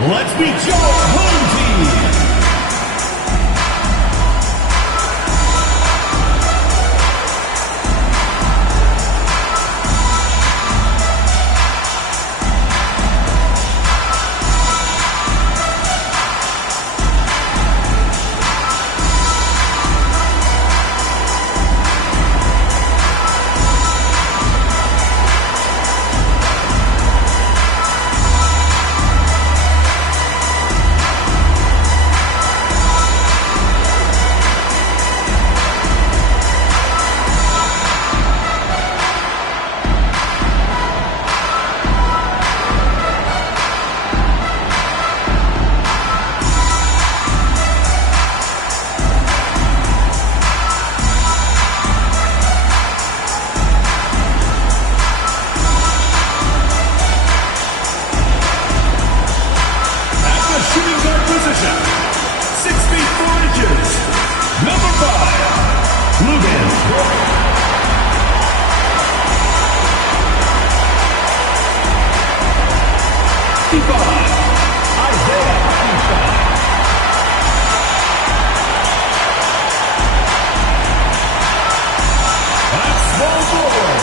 Let's meet your home team. Shooting guard position, 6 feet 4 inches, number 5, Logan. 55, Isaiah Hockenstein. At small forward,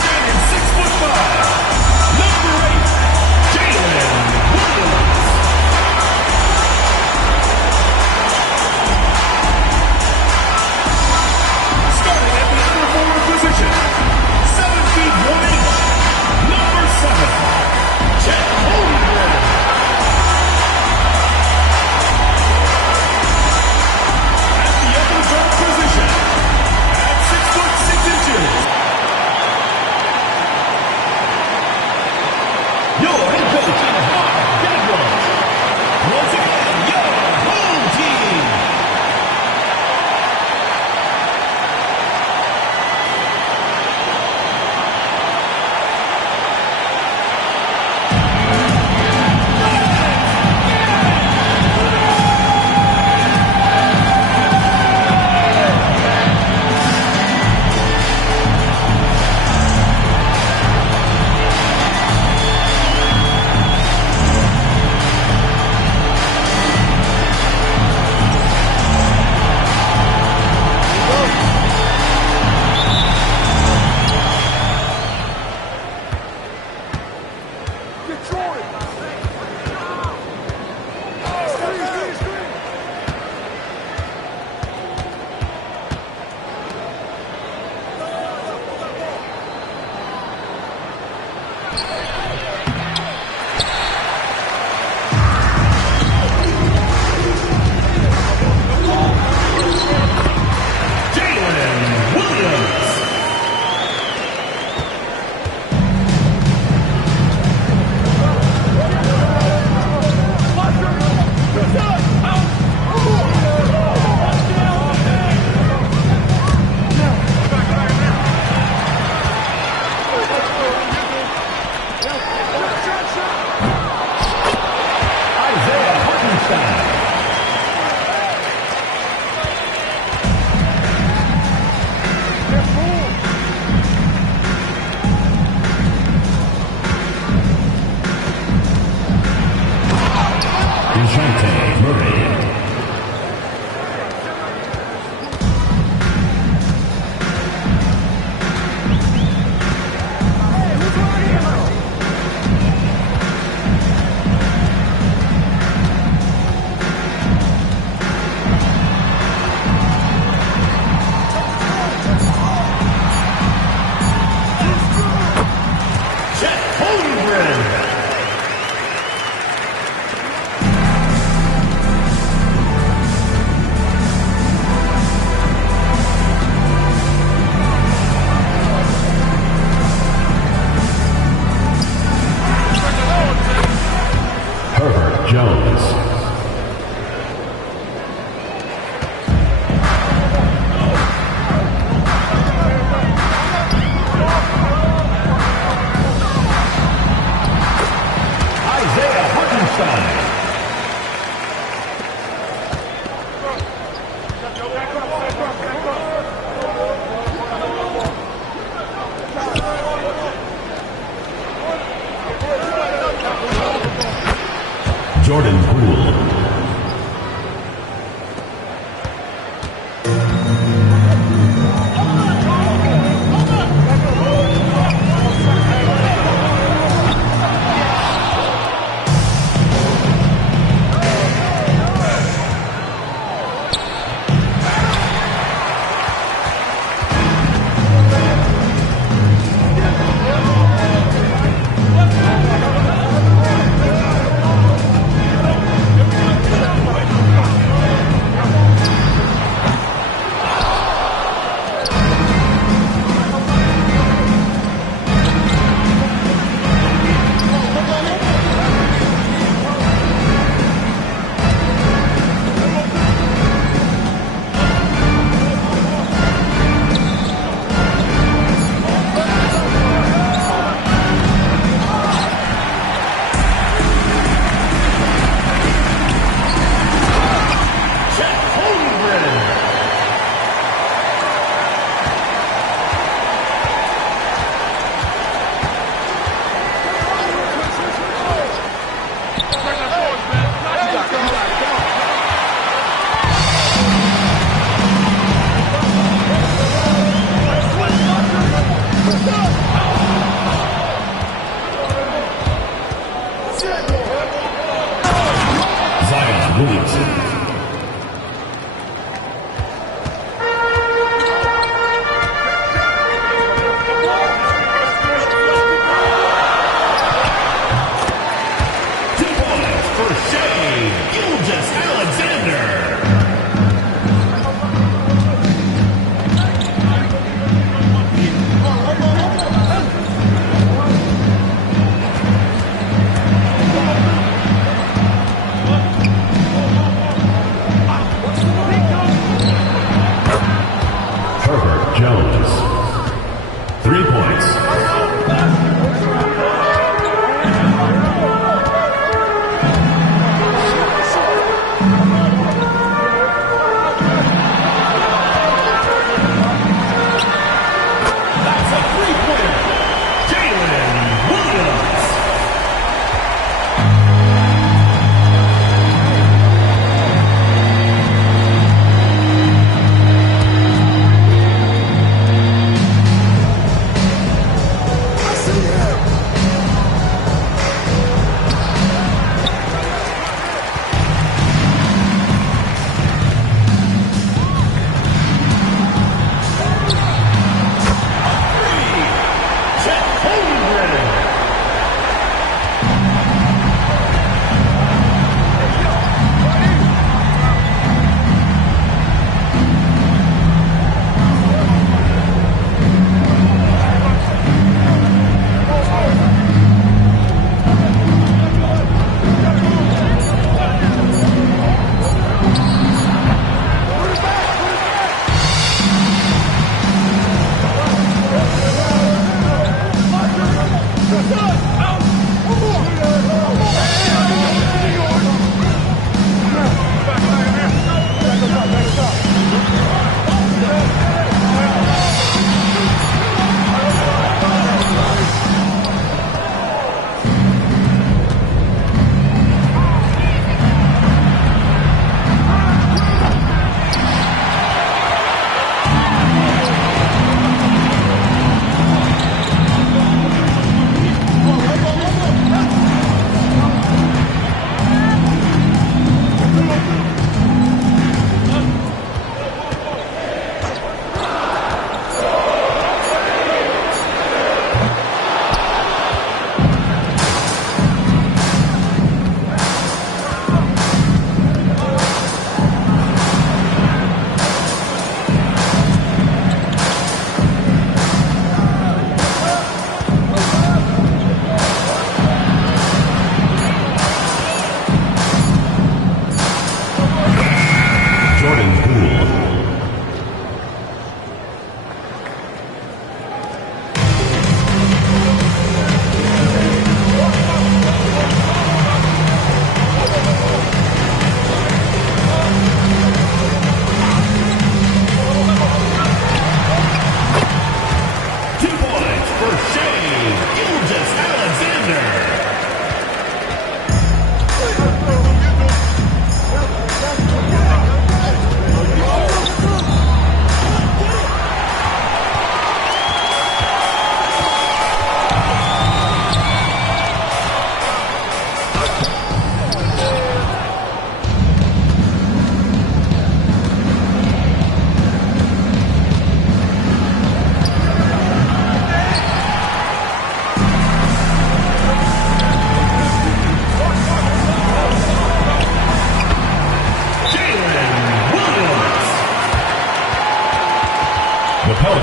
standing 6'5", number 8, Jalen Williams. Position, 7 feet 1 inch, number 7, Chet Holmgren. At the upper guard position, at 6 foot 6 inches,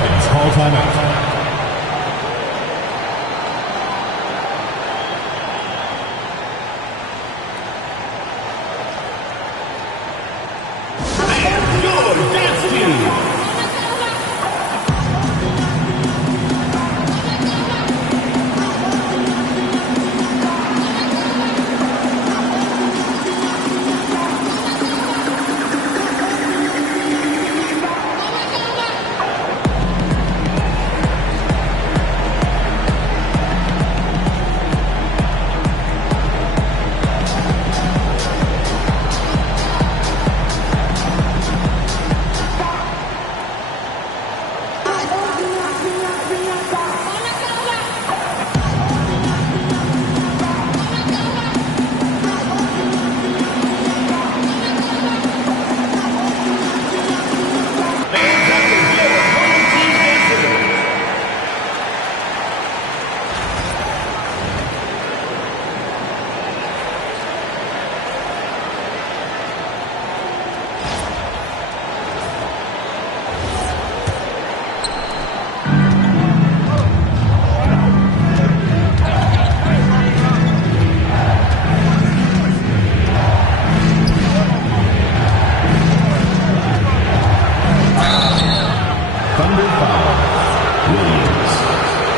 Pelicans call timeout. Thunder foul. Williams.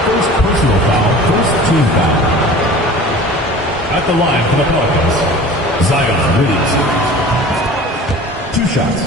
First personal foul, first team foul. At the line for the Pelicans, Zion Williams. 2 shots.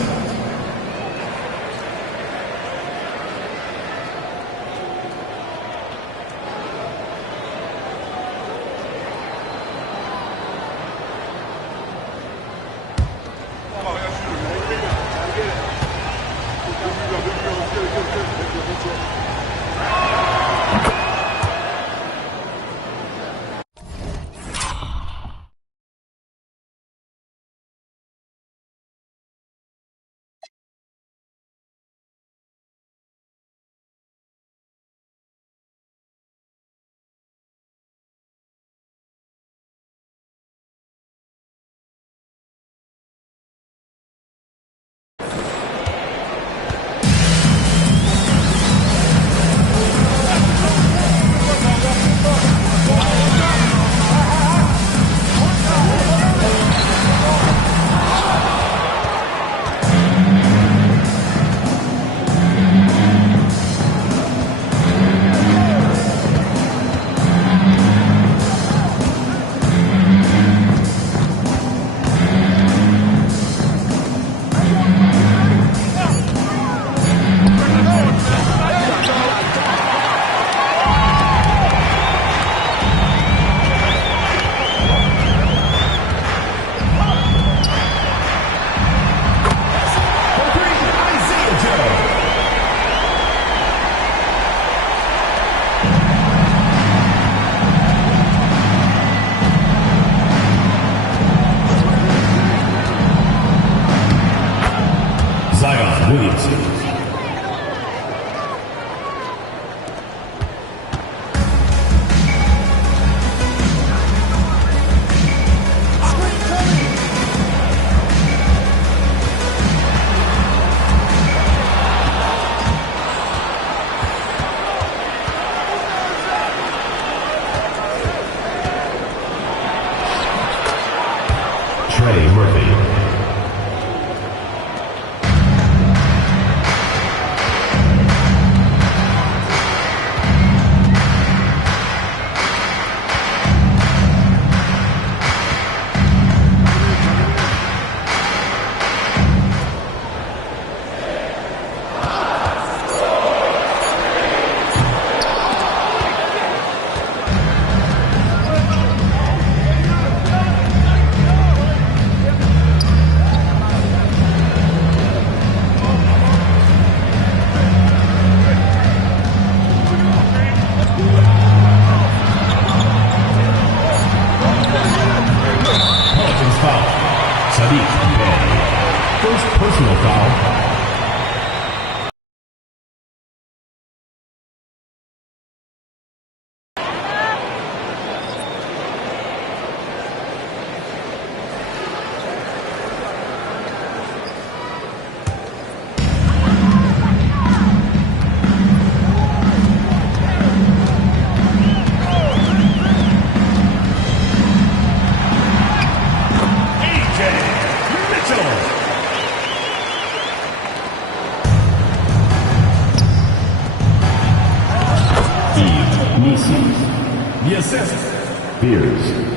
The assist. Beers.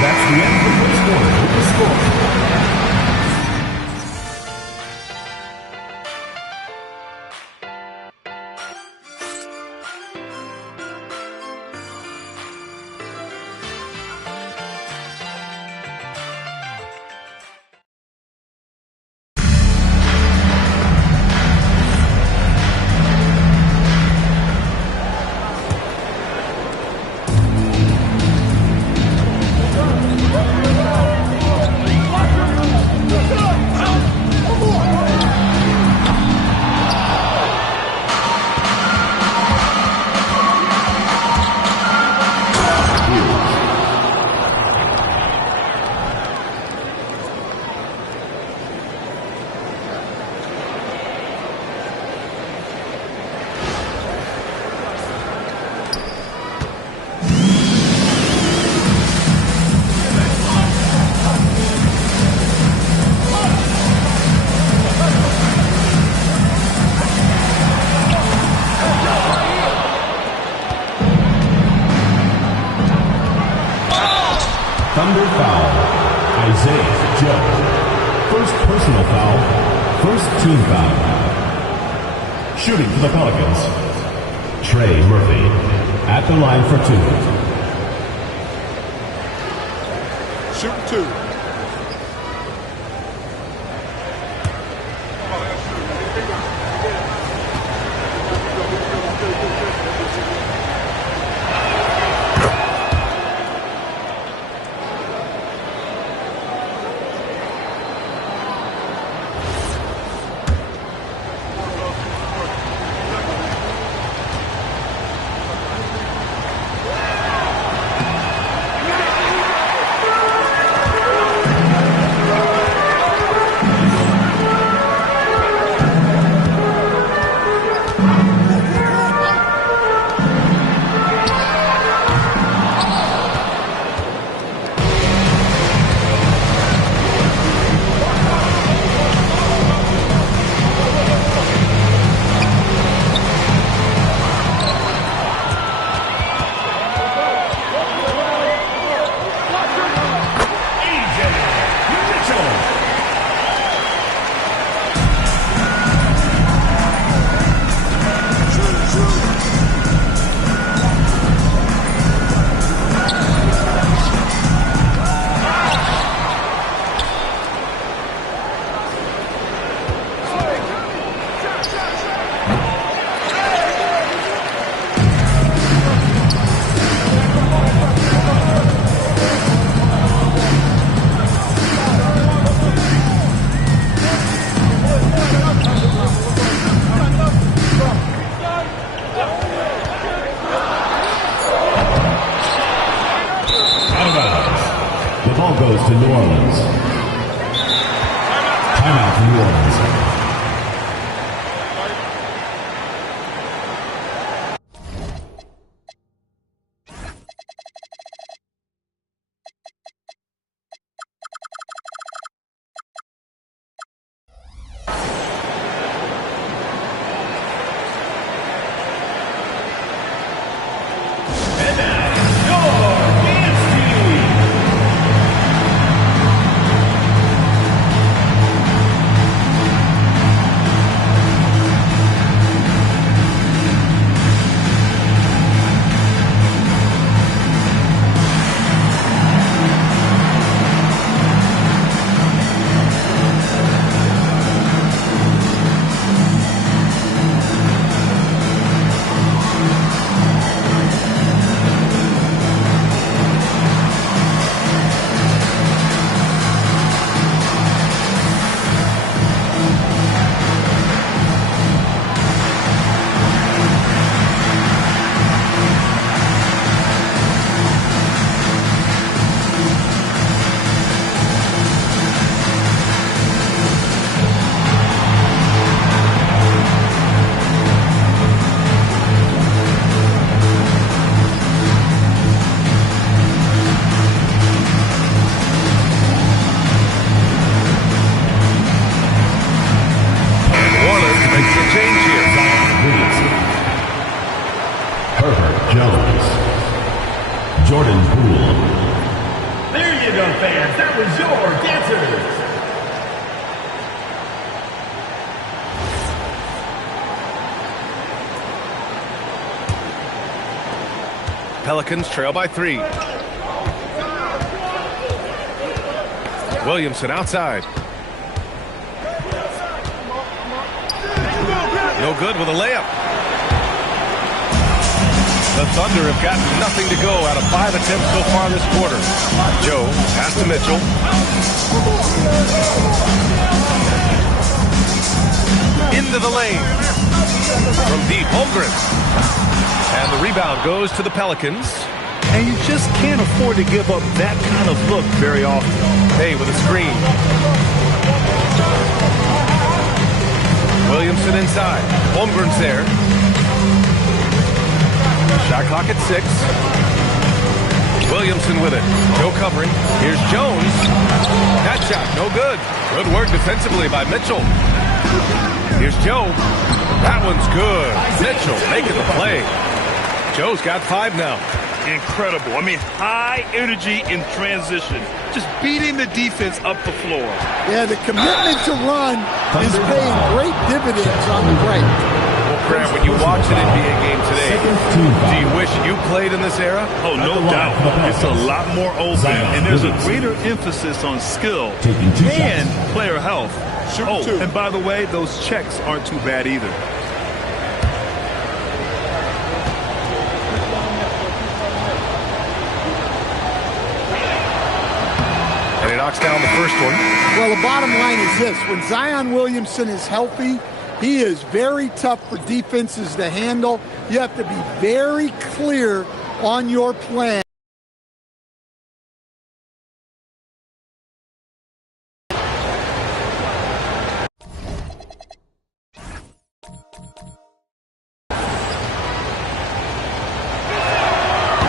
That's the end of the first quarter with the score. Thunder foul. Isaiah Joe. First personal foul. First team foul. Shooting for the Pelicans. Trey Murphy at the line for two. Shoot two. The ball goes to New Orleans. Timeout for New Orleans. is your dancers. Pelicans trail by 3. Williamson outside. No good with a layup. The Thunder have gotten nothing to go out of 5 attempts so far this quarter. Joe, pass to Mitchell. Into the lane. From deep, Holmgren. And the rebound goes to the Pelicans. And you just can't afford to give up that kind of look very often. Hay with a screen. Williamson inside. Holmgren's there. Shot clock at 6. Williamson with it. Joe covering. Here's Jones. That shot, no good. Good work defensively by Mitchell. Here's Joe. That one's good. Mitchell making the play. Joe's got 5 now. Incredible. I mean, high energy in transition. Just beating the defense up the floor. Yeah, the commitment to run is paying great dividends on the break. Well, Graham, when you watch an NBA game today, do you wish you played in this era? Oh, no doubt. It's a lot more open, and there's a greater emphasis on skill and player health. Oh, and by the way, those checks aren't too bad either. And he knocks down the first one. Well, the bottom line is this. When Zion Williamson is healthy, he is very tough for defenses to handle. You have to be very clear on your plan.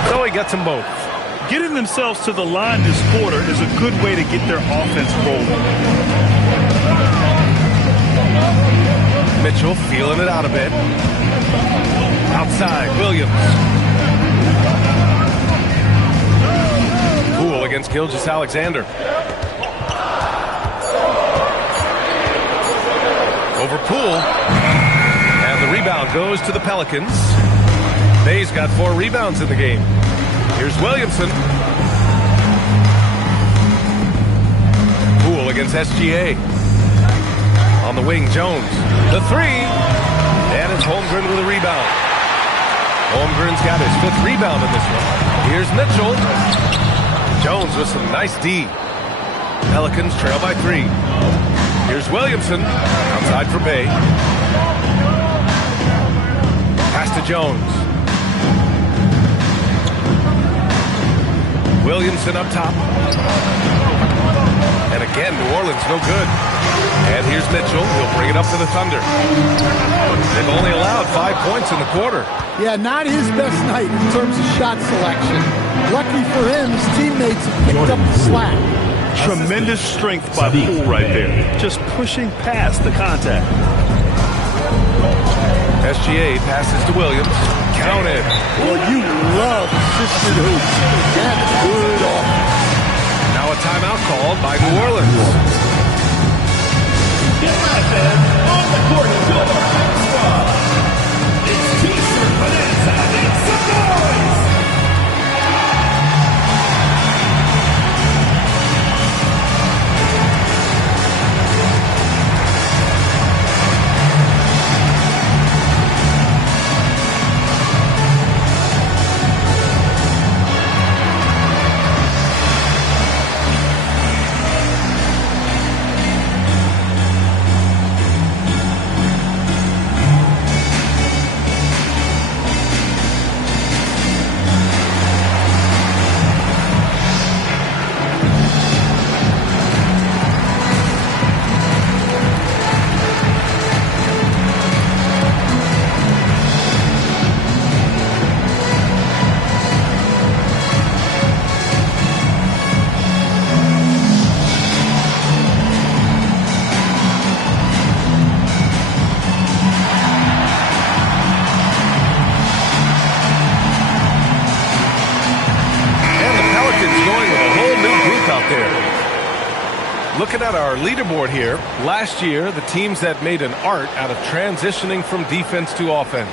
So he gets them both. Getting themselves to the line this quarter is a good way to get their offense rolling. Mitchell feeling it out a bit. Outside, Williams. Poole against Gilgeous-Alexander. Over Poole. And the rebound goes to the Pelicans. Bay's got 4 rebounds in the game. Here's Williamson. Poole against SGA. On the wing, Jones. The 3. And it's Holmgren with a rebound. Holmgren's got his 5th rebound in this one. Here's Mitchell. Jones with some nice D. Pelicans trail by 3. Here's Williamson. Outside for Bay. Pass to Jones. Williamson up top. And again, New Orleans no good. And here's Mitchell. He'll bring it up to the Thunder. They've only allowed 5 points in the quarter. Yeah, not his best night in terms of shot selection. Lucky for him, his teammates have picked up the slack. Tremendous strength by Poole right there. Just pushing past the contact. SGA passes to Williams. Counted. Well, you love assisted hoops. That's good offense. Now a timeout called by New Orleans. Get right then on the court of your squad. It's T-shirt Bonanza. Make some noise. Looking at our leaderboard here, last year, the teams that made an art out of transitioning from defense to offense.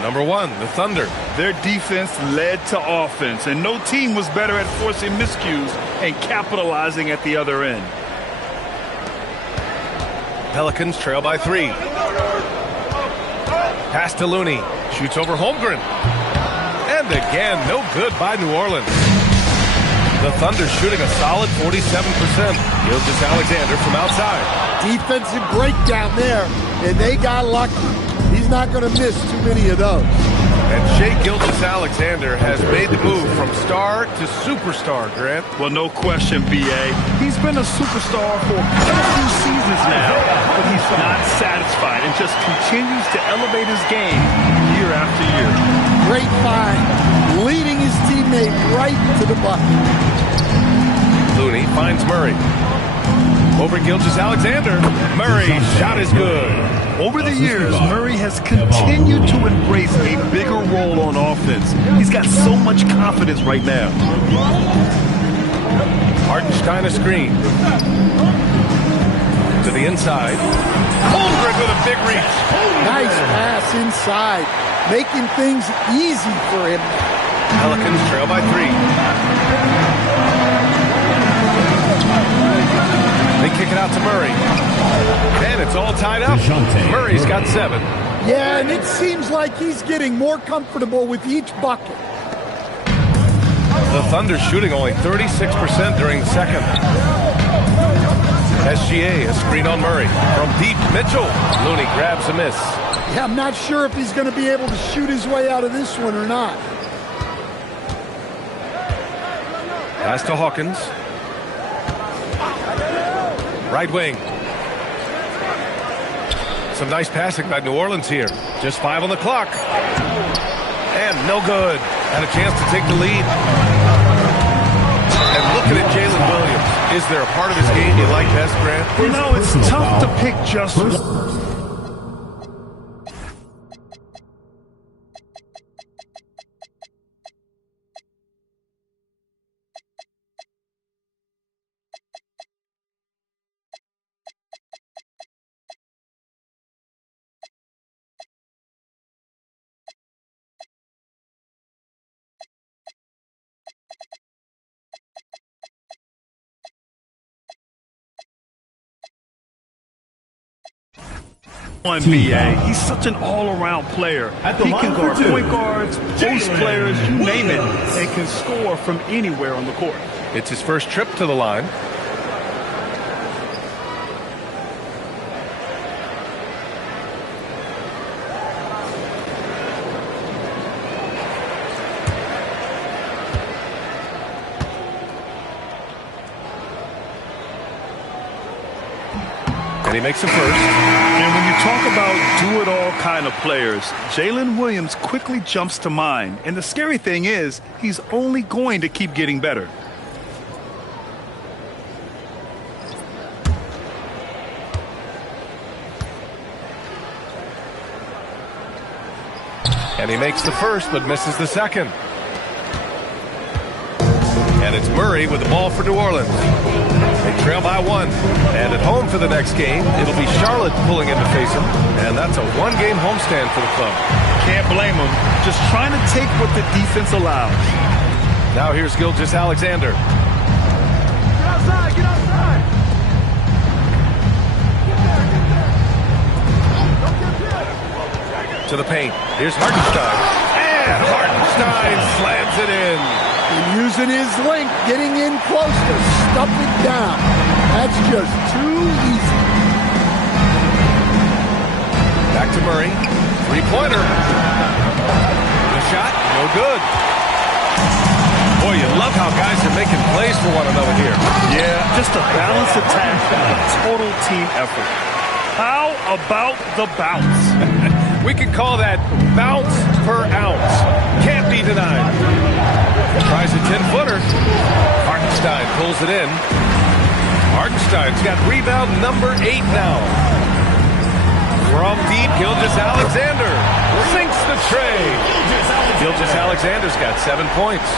Number 1, the Thunder. Their defense led to offense, and no team was better at forcing miscues and capitalizing at the other end. Pelicans trail by 3. Pass to Looney. Shoots over Holmgren. And again, no good by New Orleans. The Thunder shooting a solid 47%. Gilgeous-Alexander from outside. Defensive breakdown there, and they got lucky. He's not going to miss too many of those. And Shai Gilgeous-Alexander has made the move from star to superstar, Grant. Well, no question, B.A. He's been a superstar for a few seasons now, but he's not satisfied and just continues to elevate his game year after year. Great find, leading his teammate right to the bucket. Looney finds Murray. Over Gilgeous-Alexander. Murray's shot is good. Over the years, Murray has continued to embrace a bigger role on offense. He's got so much confidence right now. Hartenstein a screen. To the inside. Holmgren with a big reach. Nice pass inside, making things easy for him. Pelicans trail by 3. They kick it out to Murray. And it's all tied up. Murray's got 7. Yeah, and it seems like he's getting more comfortable with each bucket. The Thunder shooting only 36% during the second. SGA, a screen on Murray. From deep, Mitchell. Looney grabs a miss. Yeah, I'm not sure if he's going to be able to shoot his way out of this one or not. Pass to Hawkins. Right wing. Some nice passing by New Orleans here. Just 5 on the clock. And no good. Had a chance to take the lead. And looking at Jalen Williams. Is there a part of his game you like best, Grant? You know, it's tough to pick just one. NBA. He's such an all-around player. He can guard point guards, post players, you name it, and can score from anywhere on the court. It's his first trip to the line. And he makes the first. And when you talk about do-it-all kind of players, Jalen Williams quickly jumps to mind. And the scary thing is, he's only going to keep getting better. And he makes the first, but misses the second. And it's Murray with the ball for New Orleans. They trail by 1. And at home for the next game, it'll be Charlotte pulling in to face them. And that's a 1-game homestand for the club. Can't blame them. Just trying to take what the defense allows. Now here's Gilgeous-Alexander. Get outside, get outside. To the paint. Here's Hartenstein. And Hartenstein slams it in. And using his length, getting in close to stuff it down. That's just too easy. Back to Murray. 3-pointer. The shot, no good. Boy, you love how guys are making plays for one another here. Yeah, just a balanced attack and a total team effort. How about the bounce? We can call that bounce per ounce. Can't be denied. Tries a 10-footer. Hartenstein pulls it in. Hartenstein's got rebound number 8 now. From deep, Gilgeous-Alexander sinks the tray. Gilgeous-Alexander's got 7 points.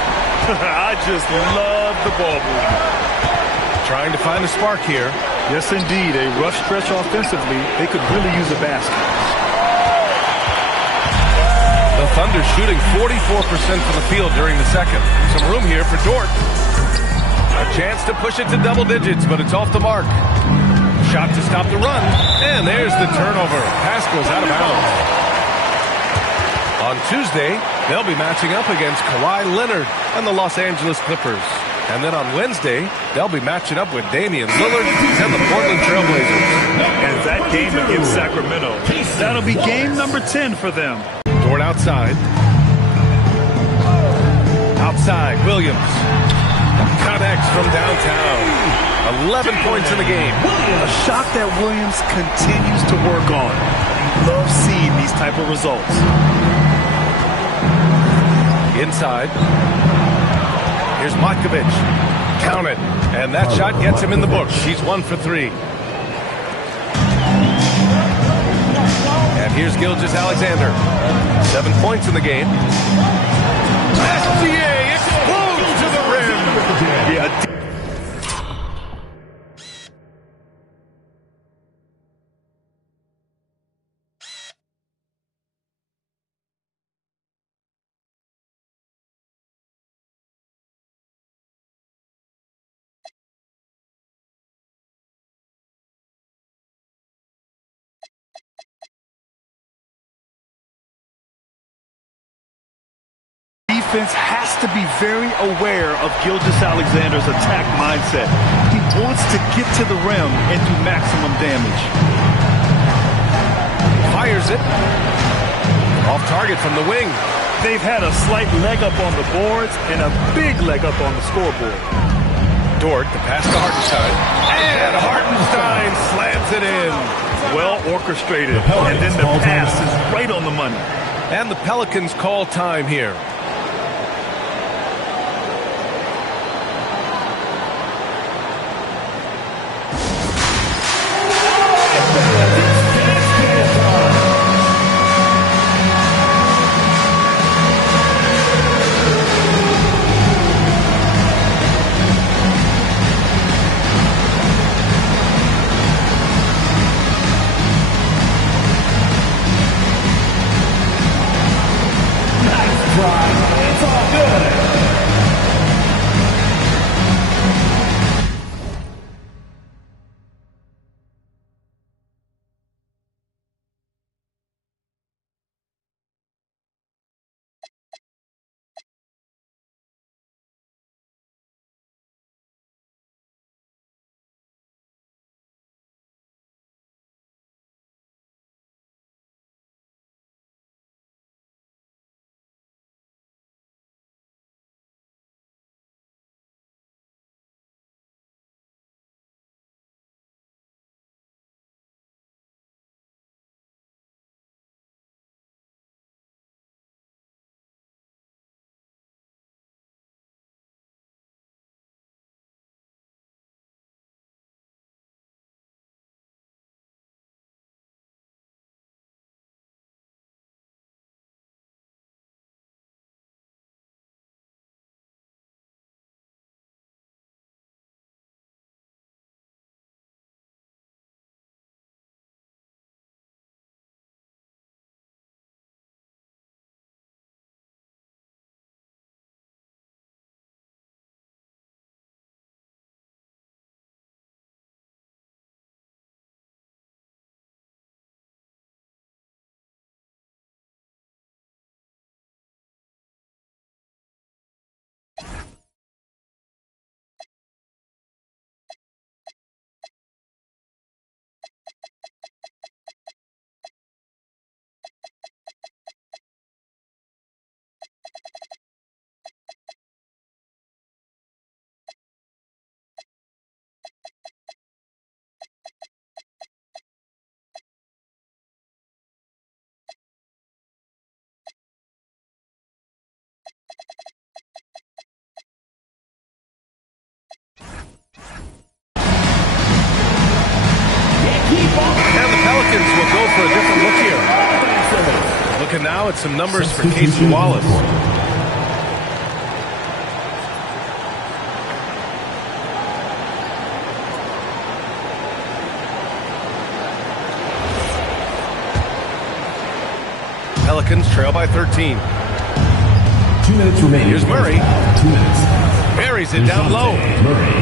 I just love the ball movement. trying to find a spark here. Yes, indeed. A rough stretch offensively. They could really use a basket. The Thunder shooting 44% from the field during the second. Some room here for Dort. A chance to push it to double digits, but it's off the mark. Shot to stop the run, and there's the turnover. Pass goes out of bounds. On Tuesday, they'll be matching up against Kawhi Leonard and the Los Angeles Clippers. And then on Wednesday, they'll be matching up with Damian Lillard and the Portland Trailblazers. And that game against Sacramento, that'll be game number 10 for them. Dort outside. Outside, Williams. Connects from downtown. 11 points in the game. A shot that Williams continues to work on. Love seeing these type of results. Inside. Here's Matkovic. Count it. And that shot gets him in the books. He's 1 for 3. And here's Gilgeous-Alexander. 7 points in the game. SGA explodes to the rim. Yeah. Defense has to be very aware of Gilgeous-Alexander's attack mindset. He wants to get to the rim and do maximum damage. Fires it. Off target from the wing. They've had a slight leg up on the boards and a big leg up on the scoreboard. Dort, the pass to Hartenstein. And Hartenstein slams it in. Well orchestrated. And then the pass is right on the money. And the Pelicans call time here. And the Pelicans will go for a different look here. Looking now at some numbers for Casey Wallace. Pelicans trail by 13. 2 minutes remaining. Here's Murray. 2 minutes. Buries it down low.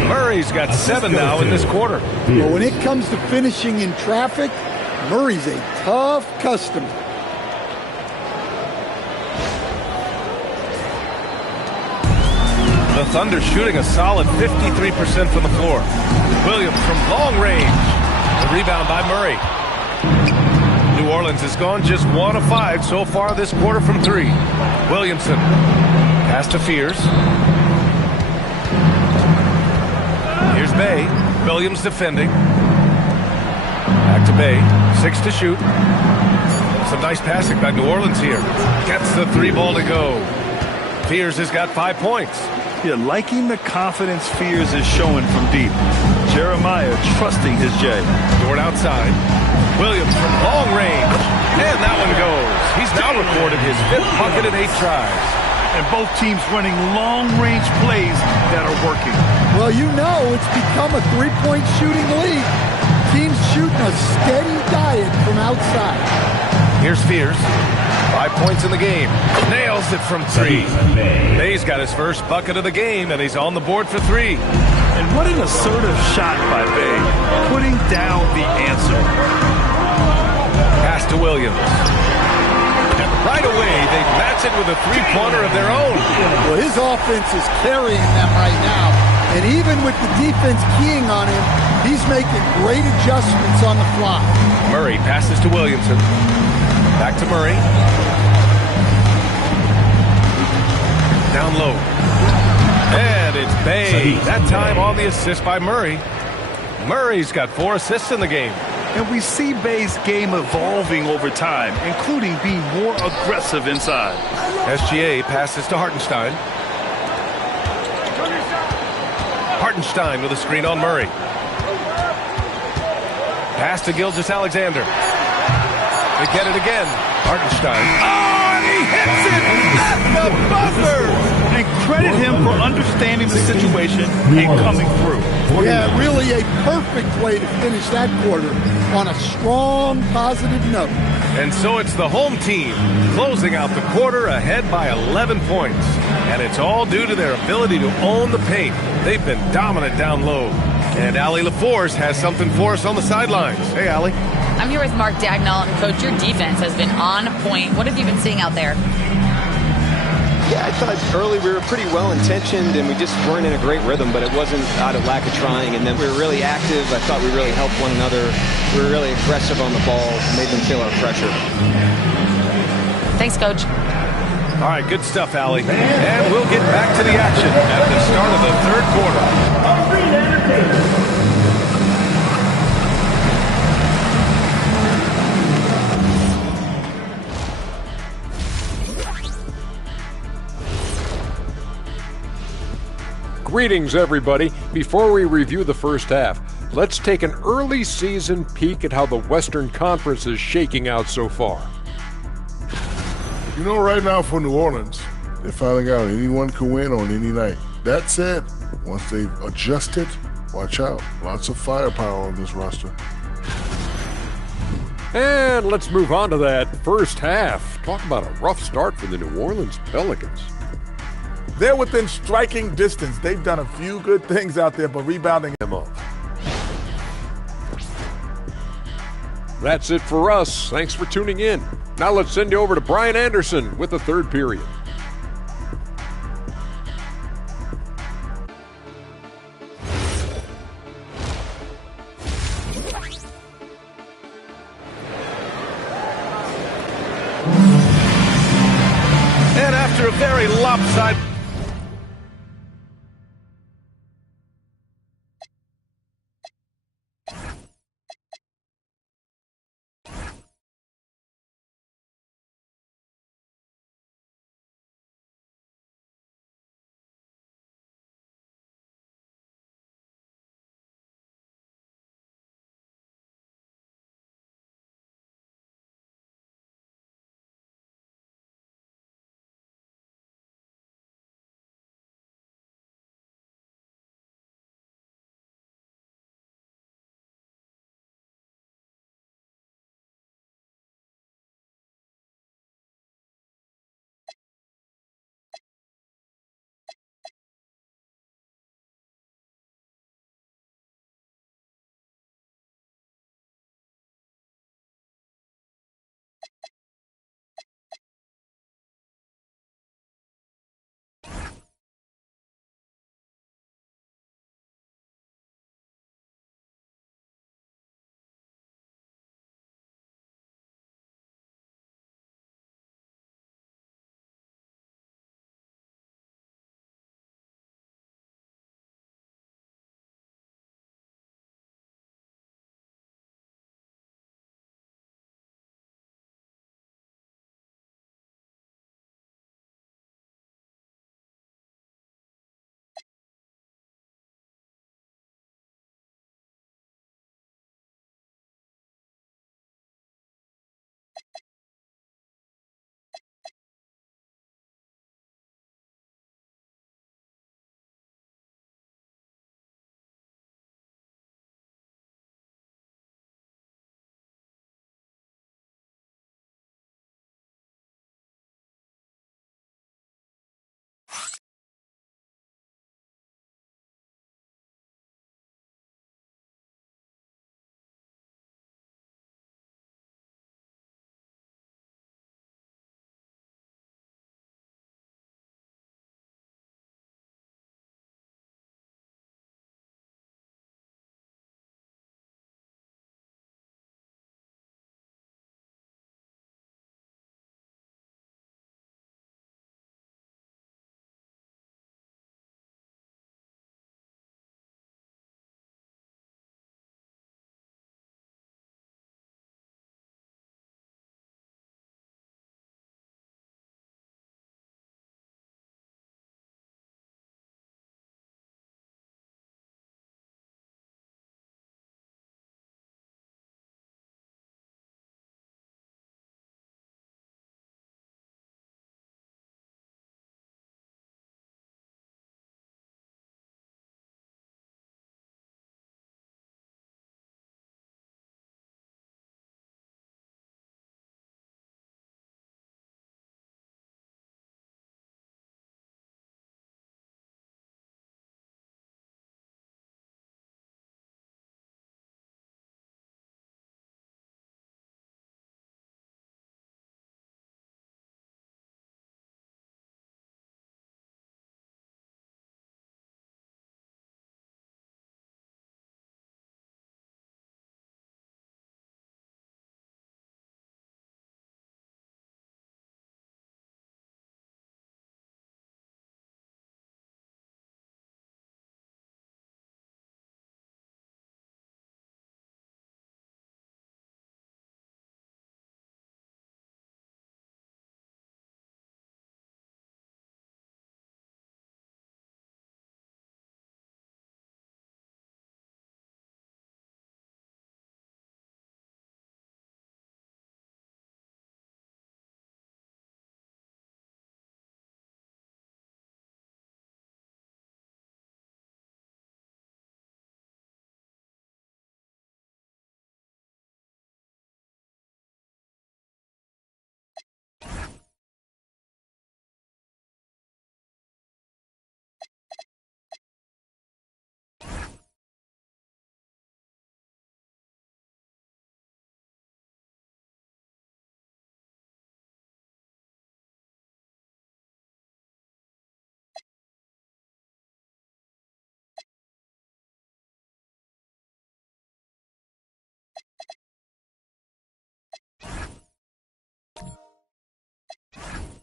Murray's got 7 now in this quarter. Well, when it comes to finishing in traffic, Murray's a tough customer. The Thunder shooting a solid 53% from the floor. Williams from long range. The rebound by Murray. New Orleans has gone just 1 of 5 so far this quarter from 3. Williamson. Pass to Fears. Here's Bay. Williams defending. Back to Bay. 6 to shoot. Some nice passing by New Orleans here. Gets the 3 ball to go. Fears has got 5 points. Yeah, liking the confidence Fears is showing from deep. Jeremiah trusting his J. Dort outside. Williams from long range. And that one goes. He's now recorded his 5th bucket in 8 tries. And both teams running long-range plays that are working. Well, you know it's become a three-point shooting league. Teams shooting a steady diet from outside. Here's Fears. 5 points in the game. Nails it from 3. Bay's got his first bucket of the game, and he's on the board for 3. And what an assertive shot by Bay, putting down the answer. Pass to Williams. And right away, they match it with a three-pointer of their own. Well, his offense is carrying them right now. And even with the defense keying on him, he's making great adjustments on the fly. Murray passes to Williamson. Back to Murray. Down low. And it's Bay. That time on the assist by Murray. Murray's got 4 assists in the game. And we see Bay's game evolving over time, including being more aggressive inside. SGA passes to Hartenstein. Hartenstein with a screen on Murray. Pass to Gilgeous-Alexander. They get it again. Hartenstein. Oh, and he hits it at the buzzer! And credit him for understanding the situation and coming through. Yeah, really a perfect way to finish that quarter on a strong, positive note. And so it's the home team closing out the quarter ahead by 11 points. And it's all due to their ability to own the paint. They've been dominant down low. And Allie LaForce has something for us on the sidelines. Hey, Allie. I'm here with Mark Dagnall. And Coach, your defense has been on point. What have you been seeing out there? Yeah, I thought early we were pretty well-intentioned and we just weren't in a great rhythm, but it wasn't out of lack of trying. And then we were really active. I thought we really helped one another. We were really aggressive on the ball, made them feel our pressure. Thanks, Coach. All right, good stuff, Allie. And we'll get back to the action at the start of the third quarter. Greetings, everybody. Before we review the first half, let's take an early season peek at how the Western Conference is shaking out so far. You know, right now for New Orleans, they're finding out anyone can win on any night. That said, once they've adjusted, watch out. Lots of firepower on this roster. And let's move on to that first half. Talk about a rough start for the New Orleans Pelicans. They're within striking distance. They've done a few good things out there, but rebounding them up. That's it for us. Thanks for tuning in. Now let's send you over to Brian Anderson with the third period. And after a very lopsided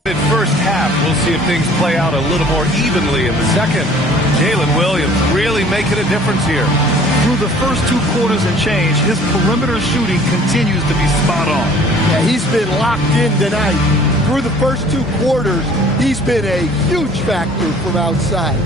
In first half, we'll see if things play out a little more evenly in the second. Jalen Williams really making a difference here. Through the first 2 quarters and change, his perimeter shooting continues to be spot on. Yeah, he's been locked in tonight. Through the first 2 quarters, he's been a huge factor from outside.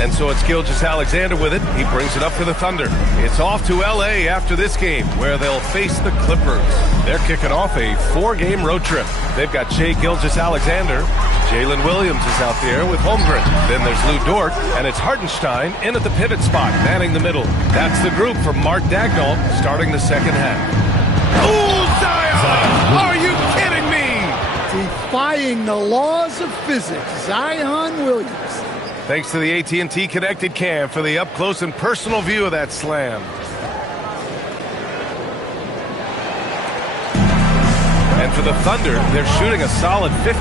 And so it's Gilgeous-Alexander with it. He brings it up for the Thunder. It's off to L.A. after this game, where they'll face the Clippers. They're kicking off a 4-game road trip. They've got Shai Gilgeous-Alexander. Jalen Williams is out there with Holmgren. Then there's Lou Dort, and it's Hartenstein in at the pivot spot, manning the middle. That's the group for Mark Daigneault starting the second half. Oh, Zion! Are you kidding me? Defying the laws of physics, Zion Williams. Thanks to the AT&T Connected Cam for the up-close and personal view of that slam. And for the Thunder, they're shooting a solid 53%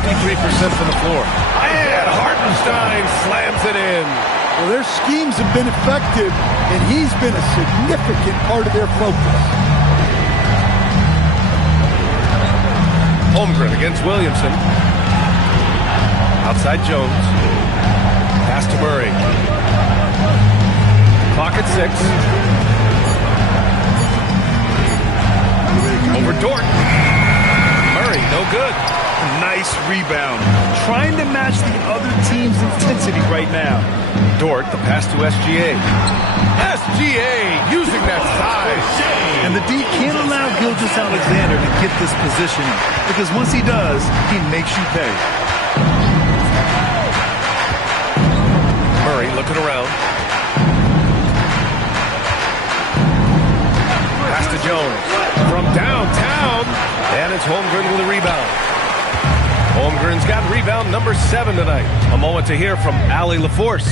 from the floor. And Hartenstein slams it in. Well, their schemes have been effective, and he's been a significant part of their focus. Holmgren against Williamson. Outside Jones. Pass to Murray. Clock at 6. Over Dort. Murray, no good. Nice rebound. Trying to match the other team's intensity right now. Dort, the pass to SGA. SGA using that size. And the D can't allow Gilgeous-Alexander to get this position, because once he does, he makes you pay. Murray looking around. Pass to Jones. From downtown. And it's Holmgren with a rebound. Holmgren's got rebound number 7 tonight. A moment to hear from Allie LaForce.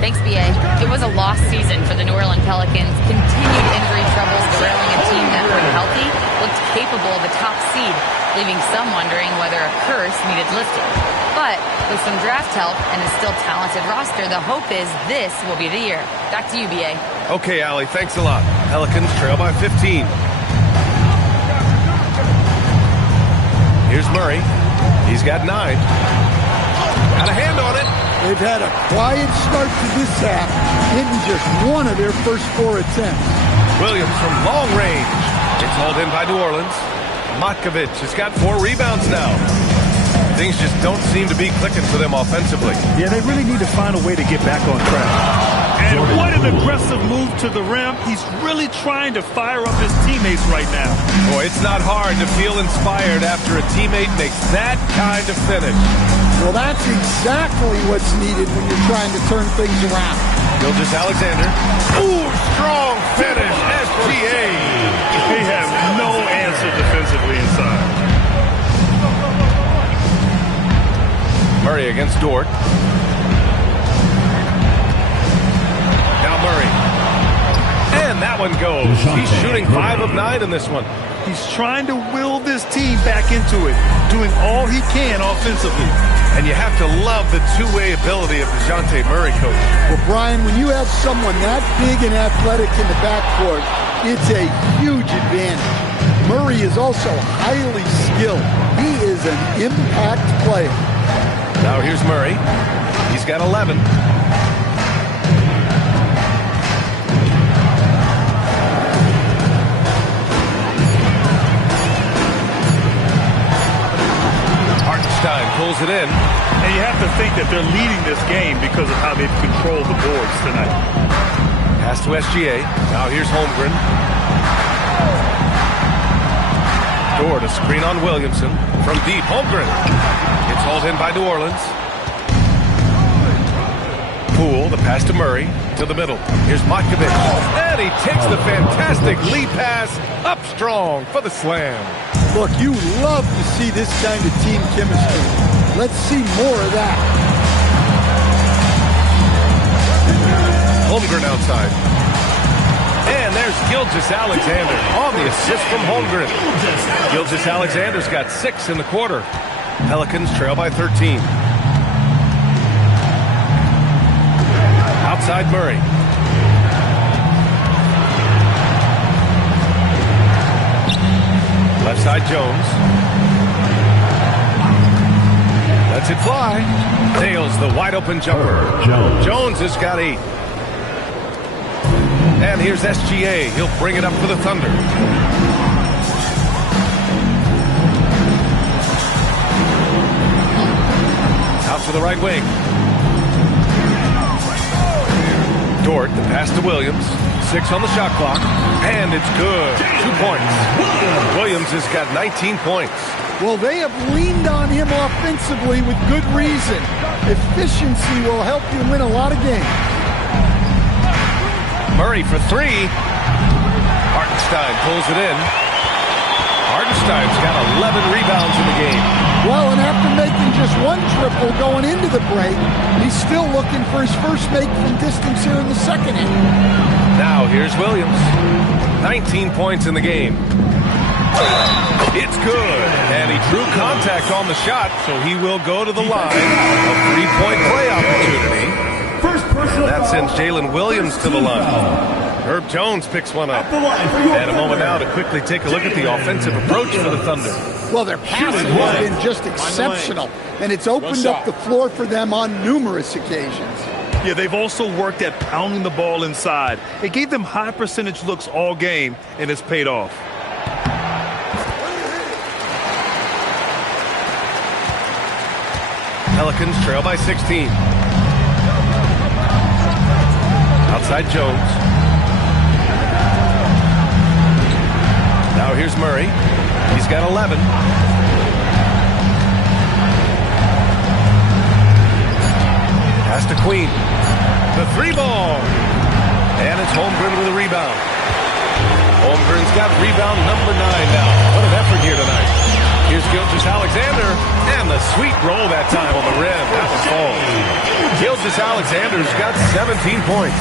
Thanks, B.A. It was a lost season for the New Orleans Pelicans. Continued injury troubles derailing a team that, when healthy, looked capable of a top seed, leaving some wondering whether a curse needed lifting. But with some draft help and a still talented roster, the hope is this will be the year. Back to you, B.A. Okay, Allie, thanks a lot. Pelicans trail by 15. Here's Murray. He's got 9. Got a hand on it. They've had a quiet start to this half, hitting just 1 of their first 4 attempts. Williams from long range. It's hauled in by New Orleans. Matkovic has got 4 rebounds now. Things just don't seem to be clicking for them offensively. Yeah, they really need to find a way to get back on track. And what an aggressive move to the rim. He's really trying to fire up his teammates right now. Boy, it's not hard to feel inspired after a teammate makes that kind of finish. Well, that's exactly what's needed when you're trying to turn things around. Gilgeous-Alexander. Ooh, strong finish. SGA. They have no answer defensively inside. Murray against Dort. Now Murray. And that one goes. He's shooting 5 of 9 in this one. He's trying to will this team back into it, doing all he can offensively. And you have to love the two-way ability of DeJounte Murray, coach. Well, Brian, when you have someone that big and athletic in the backcourt, it's a huge advantage. Murray is also highly skilled. He is an impact player. Now here's Murray. He's got 11. Hartenstein pulls it in. And you have to think that they're leading this game because of how they've controlled the boards tonight. Pass to SGA. Now here's Holmgren. Dort, a screen on Williamson. From deep, Holmgren. It's hauled in by New Orleans. Poole, the pass to Murray, to the middle. Here's Matkovic. And he takes the fantastic lead pass up strong for the slam. Look, you love to see this kind of team chemistry. Let's see more of that. Holmgren outside. And there's Gilgeous-Alexander on the assist from Holmgren. Gilgeous-Alexander's got 6 in the quarter. Pelicans trail by 13. Outside Murray. Left side Jones. Lets it fly. Tails the wide open jumper. Jones has got 8. And here's SGA. He'll bring it up for the Thunder. Out to the right wing. Dort, the pass to Williams. 6 on the shot clock. And it's good. 2 points. Williams has got 19 points. Well, they have leaned on him offensively with good reason. Efficiency will help you win a lot of games. Murray for 3. Hartenstein pulls it in. Hartenstein's got 11 rebounds in the game. Well, and after making just 1 triple going into the break, he's still looking for his first make from distance here in the second inning. Now here's Williams. 19 points in the game. It's good. And he drew contact on the shot, so he will go to the line. A 3-point play opportunity. And that sends Jalen Williams to the line. Herb Jones picks one up. And a moment now to quickly take a look at the offensive approach for the Thunder. Well, their passing has been just exceptional, and it's opened up the floor for them on numerous occasions. Yeah, they've also worked at pounding the ball inside. It gave them high percentage looks all game, and it's paid off. Pelicans trail by 16. Outside Jones. Now here's Murray. He's got 11. Pass to Queen. The 3-ball. And it's Holmgren with a rebound. Holmgren's got rebound number 9 now. What an effort here tonight. Here's Gilgeous-Alexander. And the sweet roll that time on the rim. That one falls. Gilgeous-Alexander's got 17 points.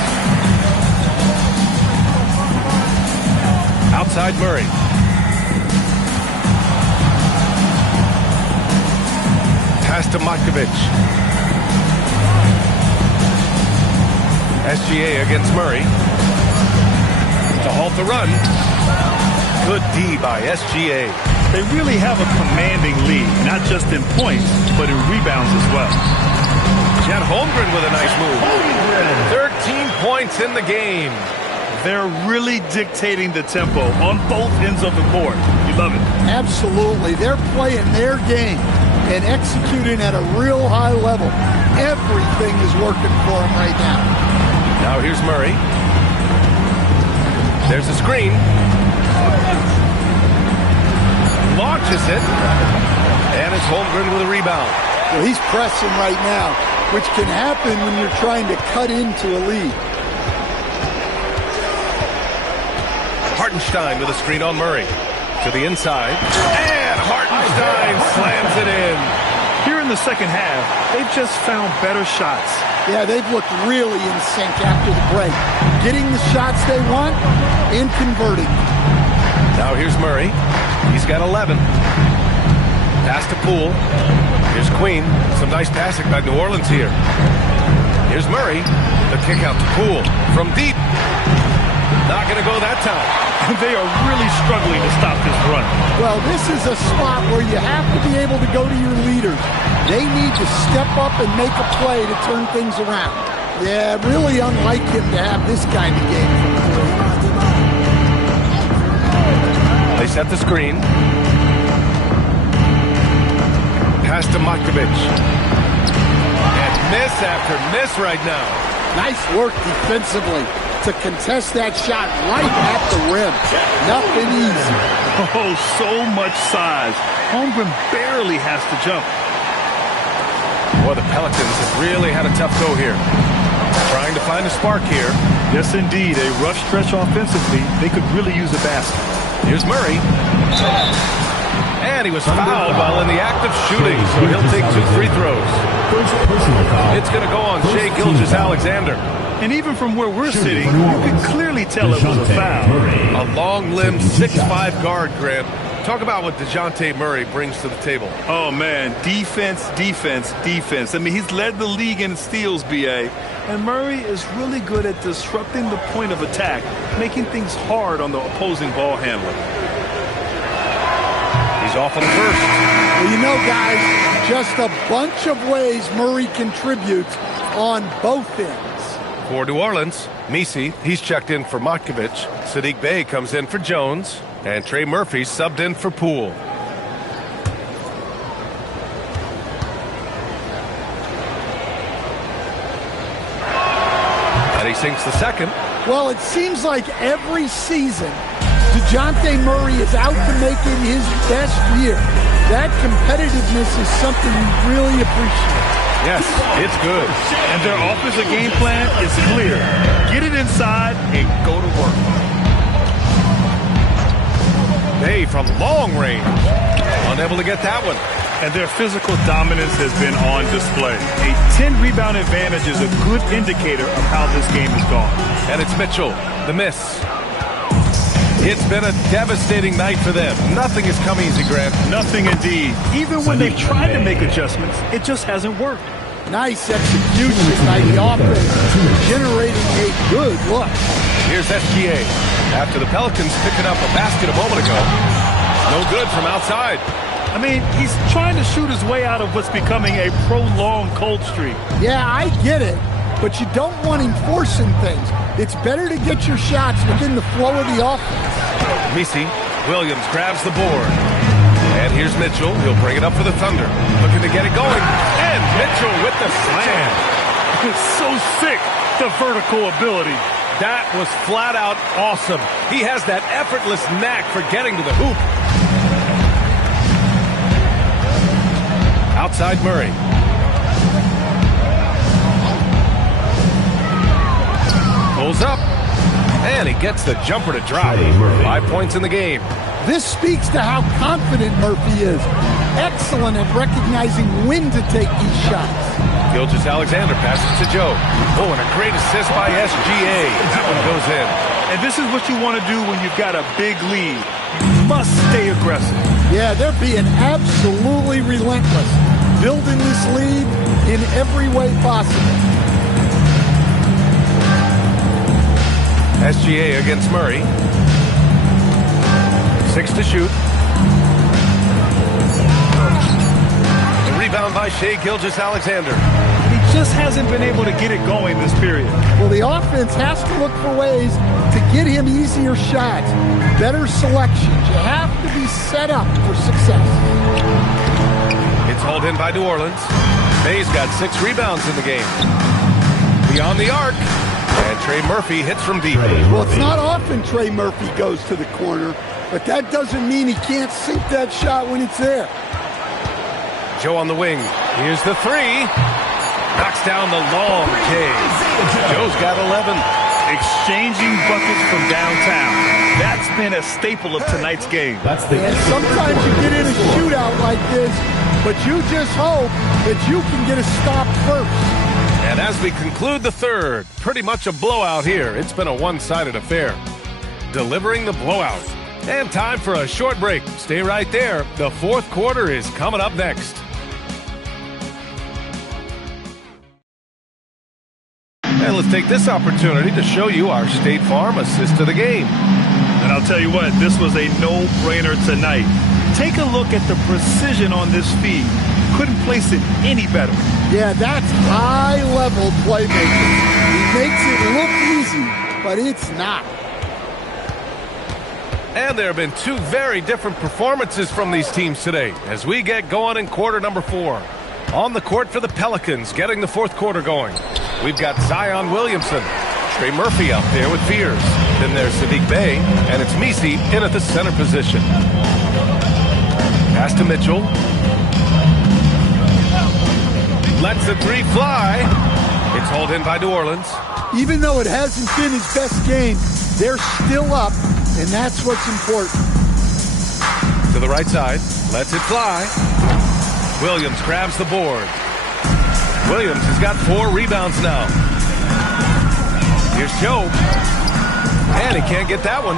Outside Murray. Pass to Matkovic. SGA against Murray. To halt the run. Good D by SGA. They really have a commanding lead, not just in points, but in rebounds as well. Chet Holmgren with a nice move. 13 points in the game. They're really dictating the tempo on both ends of the court. You love it. Absolutely. They're playing their game and executing at a real high level. Everything is working for them right now. Now here's Murray. There's a screen. Launches it. And it's Holmgren with a rebound. Well, he's pressing right now, which can happen when you're trying to cut into a lead. Hartenstein with a screen on Murray. To the inside. And Hartenstein slams it in. Here in the second half, they've just found better shots. Yeah, they've looked really in sync after the break. Getting the shots they want and converting. Now here's Murray. He's got 11. Pass to Poole. Here's Queen. Some nice passing by New Orleans here. Here's Murray. The kick out to Poole. From deep. Not going to go that time. They are really struggling to stop this run. Well, this is a spot where you have to be able to go to your leaders. They need to step up and make a play to turn things around. Yeah, really unlike him to have this kind of game. They set the screen. Pass to Matkovic. And miss after miss right now. Nice work defensively to contest that shot right at the rim. Nothing easy. Oh, so much size. Holmgren barely has to jump. Boy, the Pelicans have really had a tough go here. Trying to find a spark here. Yes, indeed. A rough stretch offensively. They could really use a basket. Here's Murray. And he was fouled while in the act of shooting, so he'll take 2 free throws. It's going to go on Shai Gilgeous-Alexander. And even from where we're sitting, you can clearly tell it was a foul. A long-limbed 6'5" guard, Grant. Talk about what DeJounte Murray brings to the table. Oh, man, defense, defense, defense. I mean, he's led the league in steals, B.A., and Murray is really good at disrupting the point of attack, making things hard on the opposing ball handler. He's off on the first. Well, you know, guys, just a bunch of ways Murray contributes on both ends. For New Orleans, Misi, he's checked in for Matkovic. Sadiq Bey comes in for Jones. And Trey Murphy subbed in for Poole. And he sinks the second. Well, it seems like every season, DeJounte Murray is out to make it his best year. That competitiveness is something we really appreciate. Yes, it's good. And their offensive game plan is clear. Get it inside and go to work. Bey from long range. Unable to get that one. And their physical dominance has been on display. A 10-rebound advantage is a good indicator of how this game has gone. And it's Mitchell, the miss. It's been a devastating night for them. Nothing has come easy, Grant. Nothing indeed. Even when they've tried to make adjustments, it just hasn't worked. Nice execution by the offense, generating a good look. Here's SGA. After the Pelicans picking up a basket a moment ago. No good from outside. I mean, he's trying to shoot his way out of what's becoming a prolonged cold streak. Yeah, I get it, but you don't want him forcing things. It's better to get your shots within the flow of the offense. Misi, Williams grabs the board. And here's Mitchell. He'll bring it up for the Thunder. Looking to get it going. And Mitchell with the slam. It's so sick, the vertical ability. That was flat out awesome. He has that effortless knack for getting to the hoop. Outside Murray. Pulls up. And he gets the jumper to drop. 5 points in the game. This speaks to how confident Murphy is. Excellent at recognizing when to take these shots. Gilgeous-Alexander passes to Joe. Oh, and a great assist by SGA. That one goes in. And this is what you want to do when you've got a big lead. You must stay aggressive. Yeah, they're being absolutely relentless. Building this lead in every way possible. SGA against Murray. 6 to shoot. The rebound by Shai Gilgeous-Alexander. He just hasn't been able to get it going this period. Well, the offense has to look for ways to get him easier shots, better selections. You have to be set up for success. It's hauled in by New Orleans. Bay's got 6 rebounds in the game. Beyond the arc. And Trey Murphy hits from deep. Well, it's not often Trey Murphy goes to the corner, but that doesn't mean he can't sink that shot when it's there. Joe on the wing. Here's the 3. Knocks down the long K. Joe's got 11. Exchanging buckets from downtown. That's been a staple of tonight's game. And sometimes you get in a shootout like this, but you just hope that you can get a stop first. And as we conclude the third, pretty much a blowout here. It's been a one-sided affair. Delivering the blowout. And time for a short break. Stay right there. The fourth quarter is coming up next. And let's take this opportunity to show you our State Farm assist to the game. And I'll tell you what, this was a no-brainer tonight. Take a look at the precision on this feed. Couldn't place it any better. Yeah, that's high-level playmaking. He makes it look easy, but it's not. And there have been 2 very different performances from these teams today as we get going in quarter number 4. On the court for the Pelicans, getting the fourth quarter going. We've got Zion Williamson, Trey Murphy out there with Fears. Then there's Sadiq Bey, and it's Misi in at the center position. Pass to Mitchell. Lets the 3 fly. It's hauled in by New Orleans. Even though it hasn't been his best game, they're still up, and that's what's important. To the right side. Lets it fly. Williams grabs the board. Williams has got 4 rebounds now. Here's Joe. And he can't get that one.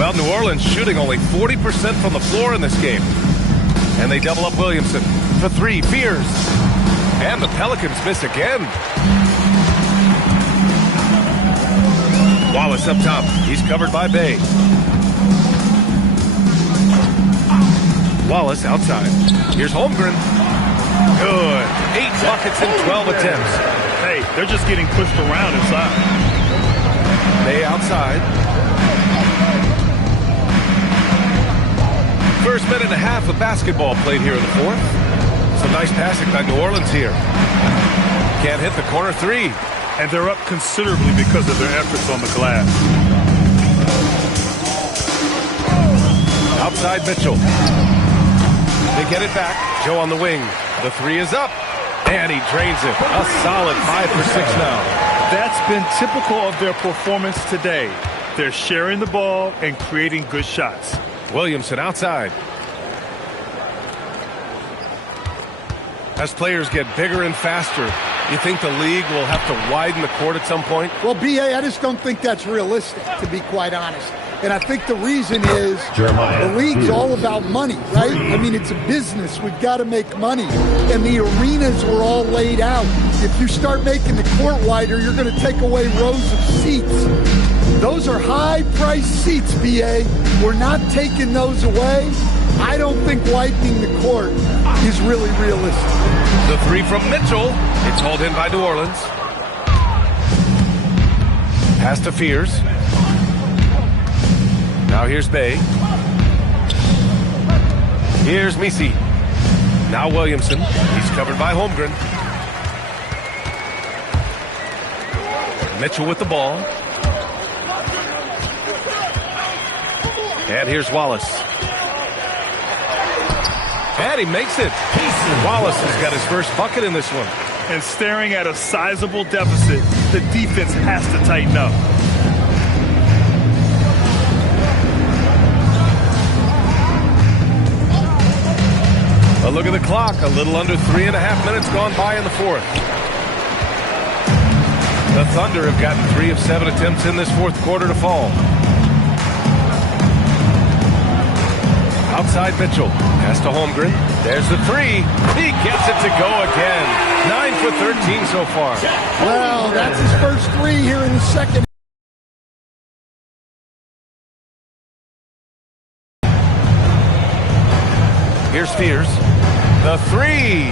Well, New Orleans shooting only 40% from the floor in this game. And they double up Williamson. For three, Fears. And the Pelicans miss again. Wallace up top. He's covered by Bay. Wallace outside. Here's Holmgren. Good. 8 buckets in 12 attempts. Hey, they're just getting pushed around inside. Bay outside. First minute and a half of basketball played here in the fourth. Some nice passing by New Orleans here. Can't hit the corner three. And they're up considerably because of their efforts on the glass. Outside Mitchell. They get it back. Joe on the wing. The three is up. And he drains it. A solid 5 for 6 now. That's been typical of their performance today. They're sharing the ball and creating good shots. Williamson outside. As players get bigger and faster, you think the league will have to widen the court at some point? Well, B.A., I just don't think that's realistic, to be quite honest. And I think the reason is the league's all about money, right? I mean, it's a business. We've got to make money. And the arenas were all laid out. If you start making the court wider, you're going to take away rows of seats. Those are high-priced seats, B.A. We're not taking those away. I don't think widening the court is really realistic. The three from Mitchell. It's hauled in by New Orleans. Pass to Fears. Now here's Bay. Here's Misi. Now Williamson. He's covered by Holmgren. Mitchell with the ball. And here's Wallace. And he makes it. Wallace has got his first bucket in this one. And staring at a sizable deficit, the defense has to tighten up. A look at the clock. A little under 3.5 minutes gone by in the fourth. The Thunder have gotten 3 of 7 attempts in this fourth quarter to fall. Outside Mitchell. Pass to Holmgren. There's the three. He gets it to go again. 9 for 13 so far. Well, that's his first three here in the second. Here's Fears. The three.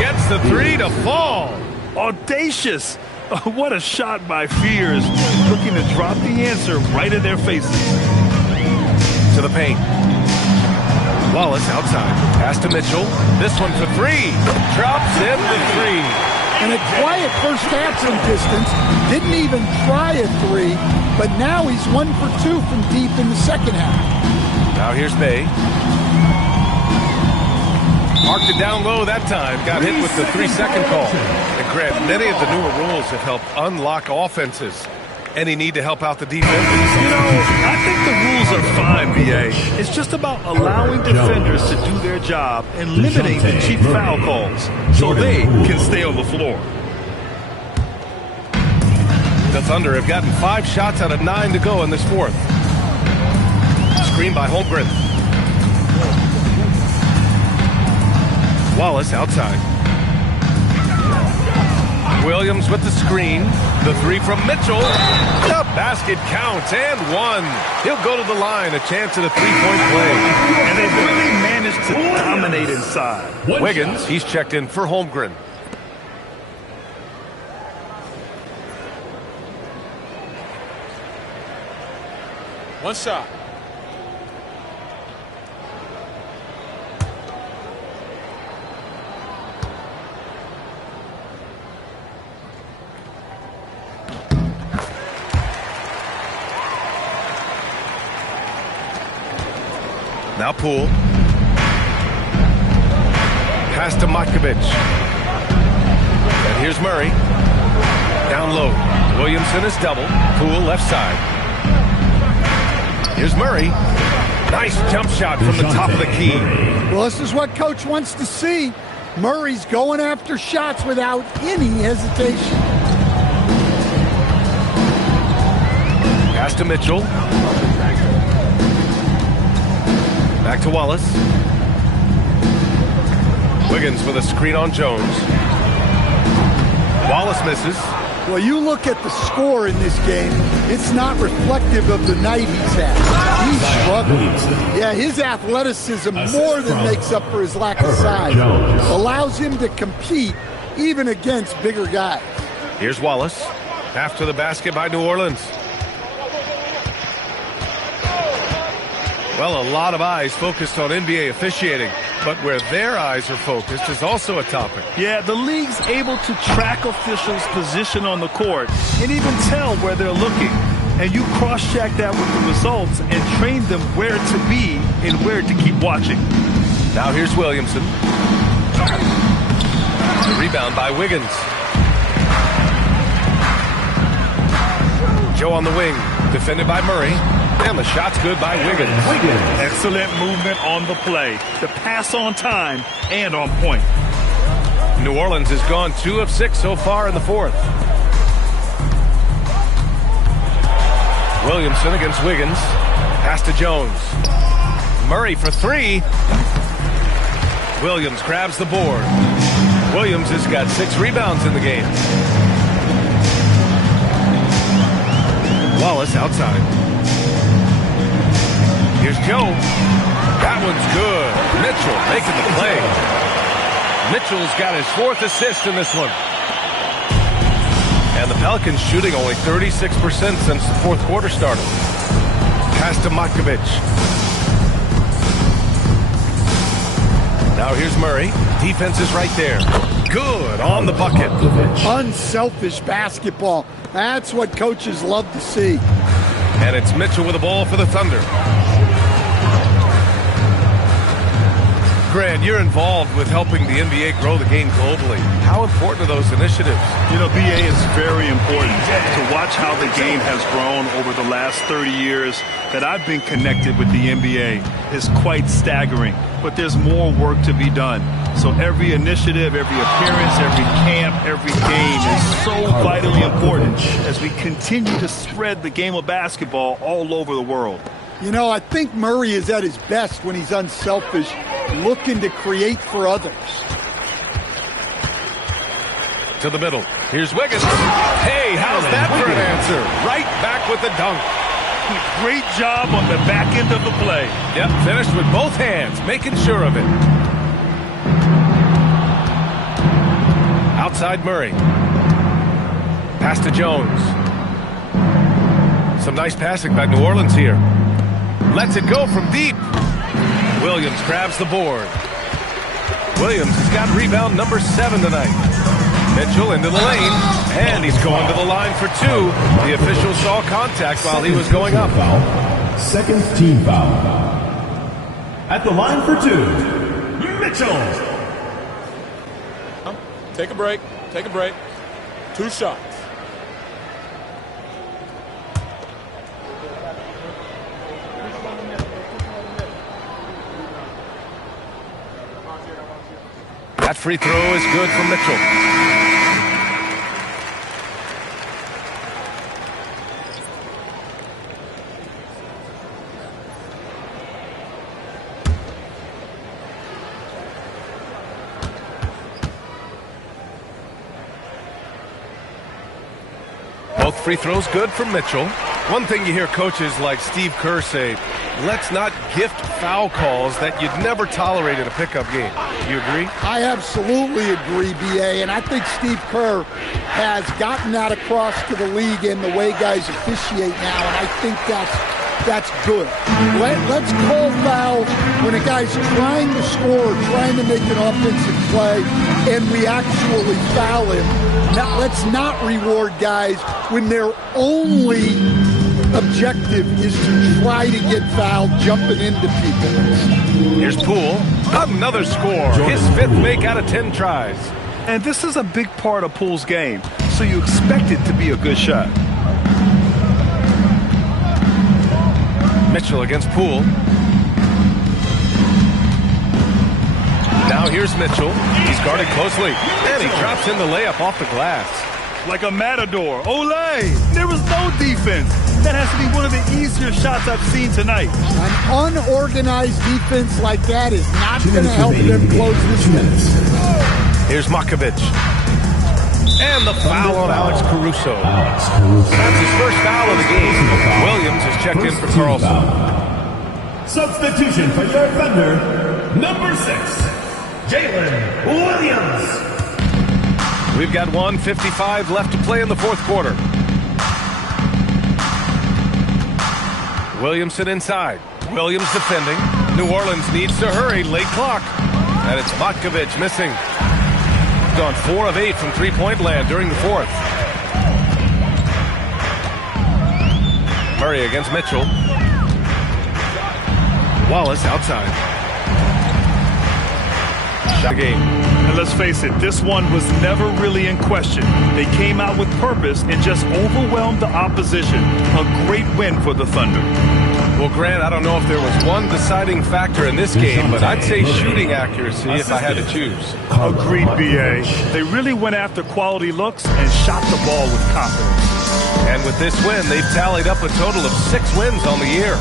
Gets the three to fall. Audacious. What a shot by Fears. Looking to drop the answer right in their faces. To the paint. Wallace outside. Pass to Mitchell. This one for three. Drops in the three. And a quiet first half from distance. Didn't even try a three. But now he's 1 for 2 from deep in the second half. Now here's Bay. Marked it down low that time. Got hit with the 3-second call. And Grant, many of the newer rules have helped unlock offenses. Any need to help out the defense? You know, I think the rules are fine, B.A. It's just about allowing defenders to do their job and limiting the cheap foul calls so they can stay on the floor. The Thunder have gotten 5 shots out of 9 to go in this fourth. Screen by Holmgren. Wallace outside. Williams with the screen. The three from Mitchell. The basket counts and one. He'll go to the line. A chance at a three-point play. And they've really managed to dominate inside. Wiggins, he's checked in for Holmgren. One shot. Now Poole. Pass to Matkovic. And here's Murray. Down low. Williamson is double. Poole left side. Here's Murray. Nice jump shot from the top of the key. Well, this is what Coach wants to see. Murray's going after shots without any hesitation. Pass to Mitchell. Back to Wallace. Wiggins with a screen on Jones. Wallace misses. Well, you look at the score in this game, it's not reflective of the night he's had. He's struggling. Yeah, his athleticism more than makes up for his lack of size. Allows him to compete even against bigger guys. Here's Wallace. Half to the basket by New Orleans. Well, a lot of eyes focused on NBA officiating, but where their eyes are focused is also a topic. Yeah, the league's able to track officials' position on the court and even tell where they're looking. And you cross-check that with the results and train them where to be and where to keep watching. Now here's Williamson. Rebound by Wiggins. Joe on the wing, defended by Murray. And the shot's good by Wiggins. Excellent movement on the play. The pass on time and on point. New Orleans has gone 2 of 6 so far in the fourth. Williamson against Wiggins. Pass to Jones. Murray for 3. Williams grabs the board. Williams has got 6 rebounds in the game. Wallace outside. Here's Joe. That one's good. Mitchell making the play. Mitchell's got his 4th assist in this one. And the Pelicans shooting only 36% since the 4th quarter started. Pass to Matkovic. Now here's Murray. Defense is right there. Good on the bucket. Unselfish basketball. That's what coaches love to see. And it's Mitchell with the ball for the Thunder. Grant, you're involved with helping the NBA grow the game globally. How important are those initiatives? You know, BA is very important to watch how the game has grown over the last 30 years that I've been connected with the NBA is quite staggering. But there's more work to be done. So every initiative, every appearance, every camp, every game is so vitally important as we continue to spread the game of basketball all over the world. You know, I think Murray is at his best when he's unselfish, looking to create for others. To the middle. Here's Wiggins. Hey, how's that for an answer? Right back with the dunk. Great job on the back end of the play. Yep, finished with both hands, making sure of it. Outside Murray. Pass to Jones. Some nice passing by New Orleans here. Lets it go from deep. Williams grabs the board. Williams has got rebound number 7 tonight. Mitchell into the lane, and he's going to the line for 2. The official saw contact while he was going up. Second team foul. At the line for 2, Mitchell. Take a break. Take a break. 2 shots. That free throw is good for Mitchell. Both free throws good for Mitchell. One thing you hear coaches like Steve Kerr say, let's not gift foul calls that you'd never tolerate in a pickup game. You agree? I absolutely agree, BA, and I think Steve Kerr has gotten that across to the league in the way guys officiate now, and I think that's good. Let's call fouls when a guy's trying to score, trying to make an offensive play, and we actually foul him. Now, let's not reward guys when their only objective is to try to get fouled jumping into people. Here's Poole. Another score. His 5th make out of 10 tries. And this is a big part of Poole's game, so you expect it to be a good shot. Mitchell against Poole. Now here's Mitchell. He's guarded closely, and he drops in the layup off the glass. Like a matador. Olay! There was no defense. That has to be one of the easier shots I've seen tonight. An unorganized defense like that is not going to help them close this game. Here's Makovic. And the foul on Alex Caruso. That's his first foul of the game. Williams has checked in for Carlson. Substitution for your Thunder, number 6, Jalen Williams. We've got 1:55 left to play in the fourth quarter. Williamson inside. Williams defending. New Orleans needs to hurry. Late clock. And it's Matkovic missing. Gone 4 of 8 from three-point land during the fourth. Murray against Mitchell. Wallace outside. Shot game. And let's face it, this one was never really in question. They came out with purpose and just overwhelmed the opposition. A great win for the Thunder. Well, Grant, I don't know if there was one deciding factor in this game, but I'd say shooting accuracy if I had to choose. Agreed, B.A. They really went after quality looks and shot the ball with confidence. And with this win, they've tallied up a total of 6 wins on the year.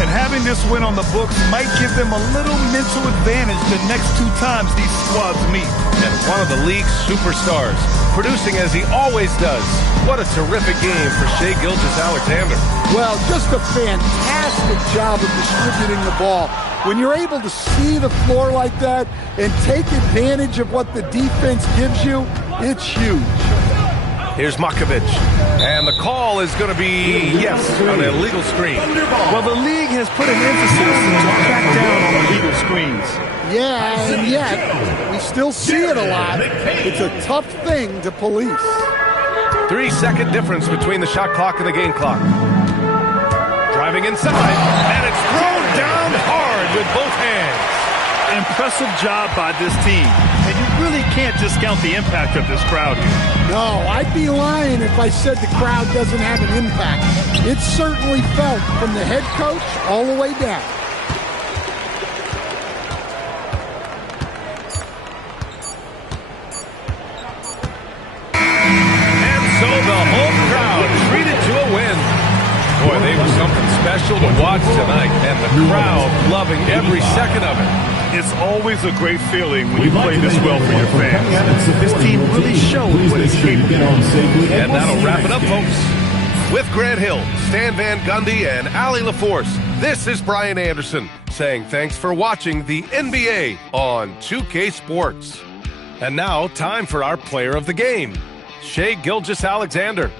And having this win on the books might give them a little mental advantage the next 2 times these squads meet. And one of the league's superstars, producing as he always does. What a terrific game for Shai Gilgeous-Alexander. Well, just a fantastic job of distributing the ball. When you're able to see the floor like that and take advantage of what the defense gives you, it's huge. Here's Makovic. And the call is going to be, yes, an illegal screen. Well, the league has put an emphasis to crack down on illegal screens. Yeah, and yet, we still see it a lot. It's a tough thing to police. 3-second difference between the shot clock and the game clock. Driving inside, and it's thrown down hard with both hands. Impressive job by this team. And you really can't discount the impact of this crowd here. No, I'd be lying if I said the crowd doesn't have an impact. It's certainly felt from the head coach all the way down. And so the home crowd treated to a win. Boy, they were something special to watch tonight, and the crowd loving every second of it. It's always a great feeling when you play this well for your fans. This team really showed what it's capable of. And that'll wrap it up, folks. With Grant Hill, Stan Van Gundy, and Allie LaForce, this is Brian Anderson saying thanks for watching the NBA on 2K Sports. And now, time for our player of the game, Shai Gilgeous-Alexander.